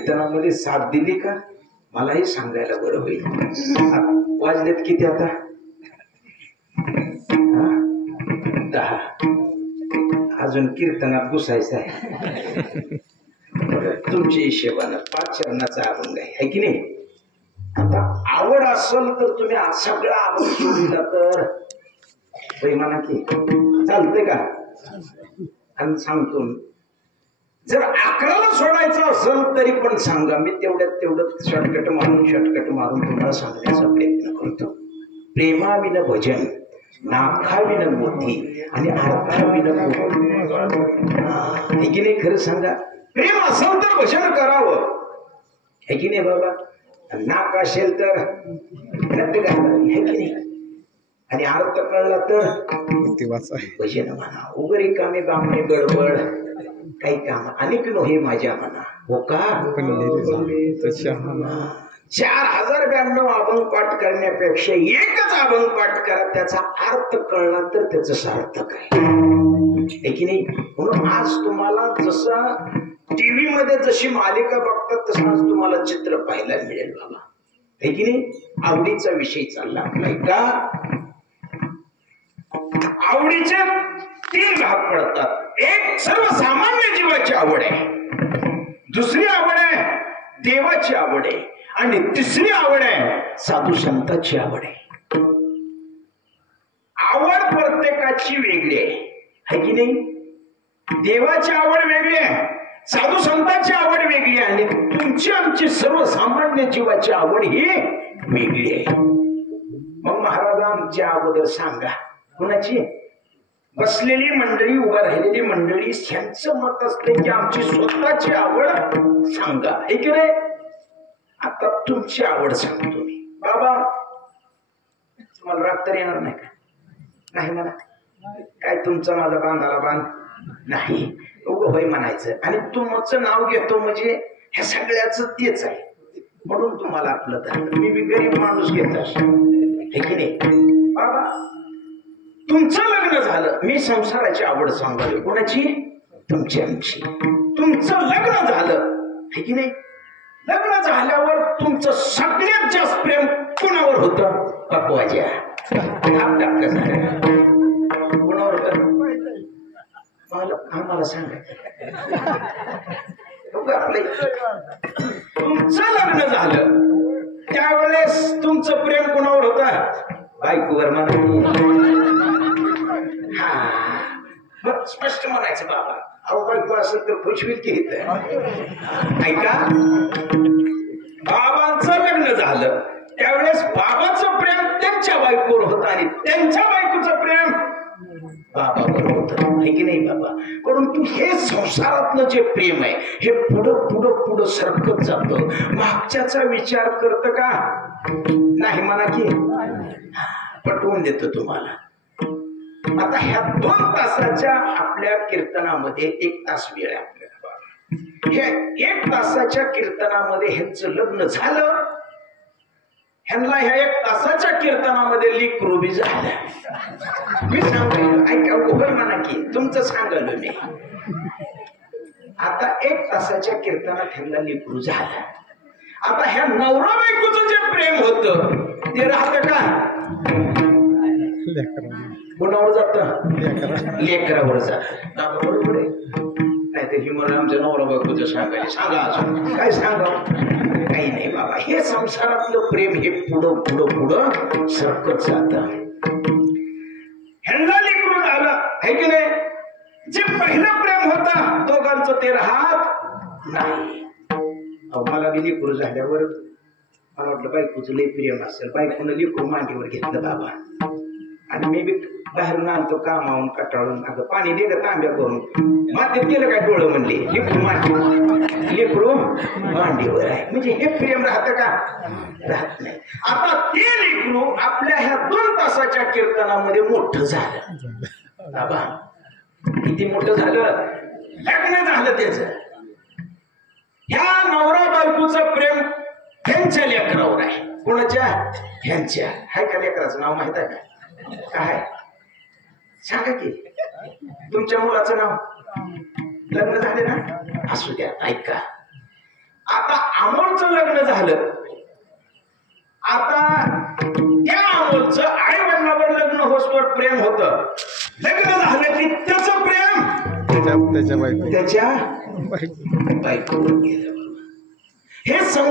कीर्तनामध्ये साथ दिली का मलाही सांगायला बरं होईल. वाजलेत किती आता? 10. अजून कीर्तनात घुसायचं आहे. तुमच्या हिशेबानं 5 चरणाचा अभंग आहे की नाही? आता आवड असेल तर तुम्ही सगळा अभंग सोडला तर म्हणा की चालतंय का? आणि सांगतो जर 11ला सोडायचं असेल तरी पण सांगा, मी तेवढं शॉर्टकट मारून तुम्हाला सांगण्याचा प्रयत्न करतो. प्रेमाविन भजन नाखाविन मोती आणि अर्थाविन आहे की नाही? खरं सांगा, प्रेम असेल तर भजन करावं आहे की नाही बाबा? नाक असेल तर नट घालावी आहे की नाही? आणि अर्थ कळला तर भजन म्हणा. उगरी कामे बामणे गडबड काही काम अनेक नोहे माझ्या मना हो का? 4092 अभंग पाठ करण्यापेक्षा एकच अभंग पाठ करा, त्याचा अर्थ कळला तर त्याचं सार्थक आहे की नाही? म्हणून आज तुम्हाला जसं टीव्ही मध्ये जशी मालिका बघतात तसं आज तुम्हाला चित्र पाहायला मिळेल बाबा आहे की नाही? आवडीचा विषय चालला आपला का? आवडीचे 3 भाग पडतात. एक सर्वसामान्य जीवाची आवड आहे, दुसरी आवड आहे देवाची आवड आहे, आणि तिसरी आवड आहे साधू संतांची आवड आहे. आवड प्रत्येकाची वेगळी आहे की नाही? देवाची आवड वेगळी आहे, साधू संतांची आवड वेगळी आहे, आणि तुमची आमची सर्वसामान्य जीवाची आवड ही वेगळी आहे. मग महाराज आमच्या अगोदर सांगा कुणाची? बसलेली मंडळी, उभा राहिलेली मंडळी, त्यांचं मत असते की आमची स्वतःची आवड सांगा हे की नाही? आता तुमची आवड सांगतो मी बाबा. तुम्हाला राग तर येणार नाही का? नाही म्हणा. काय तुमचा माझा बांधाला बांध नाही, उभं होय म्हणायचं. आणि तुमचं नाव घेतो म्हणजे ह्या सगळ्याच तेच आहे, म्हणून तुम्हाला आपलं धरलं. मी बी गरीब माणूस घेत असतो हे की नाही बाबा? तुमचं लग्न झालं, मी संसाराची आवड सांगावी. कोणाची? तुमची आमची. तुमचं लग्न झालं हे की नाही? लग्न झाल्यावर तुमचं सगळ्यात जास्त प्रेम कुणावर होतं? बापवाज्या. कुणावर होतं? आम्हाला सांगायचं. तुमचं लग्न झालं त्यावेळेस तुमचं प्रेम कुणावर होतं? बायकोवर म्हणा. मग स्पष्ट म्हणायचं बाबा. अहो बायको असेल तर खुशविल की ऐका, बाबांचं लग्न झालं त्यावेळेस बाबाचं प्रेम त्यांच्या बायकोवर होतं आणि त्यांच्या बायकोचं प्रेम बाबावर होतं आहे की नाही बाबा? परंतु हे संसारातलं जे प्रेम आहे हे पुढं सरकत जातं. मागच्याचा विचार करत का? नाही म्हणा की पटवून देतो तुम्हाला. आता ह्या 2 तासाच्या आपल्या कीर्तनामध्ये 1 तास वेळ आहे आपल्याला. ह्या 1 तासाच्या कीर्तनामध्ये ह्यांचं लग्न झालं, ह्यांना ह्या 1 तासाच्या कीर्तनामध्ये लेकरू बी झालं. मी सांगतो ऐका, उभं म्हणा की तुमचं सांगालो मी. आता 1 तासाच्या कीर्तनात ह्यांना लेकरू झालं. आता ह्या नवरा बायकोचं जे प्रेम होतं ते राहतं का? कोणावर जात? लेकरावर जात. बरोबर आहे. नाही तर ही मला आमच्या नवरा बायकोचं सांगायला सांगा, अजून काय सांगा? काही नाही बाबा. हे संसारातलं प्रेम हे पुढं सरकत जात. ह्यांना लेकरू झालं आहे की नाही? जे पहिलं प्रेम होतं दोघांचं ते राहत नाही. मला बी लेकरू झाल्यावर मला वाटलं बायकोचं लय प्रेम असेल, बायकोनं लेकरू मांडीवर घेतलं बाबा. आणि मी बी बाहेरून आणतो कामावून कटाळून, अगं पाणी दे ग तांब्या करून. मातीत गेलं काय डोळं म्हणले, लेकरू मांडीवर आहे. म्हणजे हे प्रेम राहतं का? राहत नाही. आता ते लेकरू आपल्या ह्या 2 तासाच्या कीर्तनामध्ये मोठं झालं बाबा. किती मोठं झालं? लग्न झालं त्याच. ह्या नवरा बायकोचं प्रेम ह्यांच्या लेकरावर आहे. कोणाच्या? ह्यांच्या. हाय का लेकराचं नाव माहित आहे का? काय सांगा की? तुमच्या मुलाचं नाव? लग्न झाले ना? असू द्या. ऐका, आता अमोलचं लग्न झालं, आता त्या अमोलचं आई वडिलांवर लग्न होसवर प्रेम होत, लग्न झालं की त्याचं प्रेम त्याच्या बायकोवर गेलं. हे संसार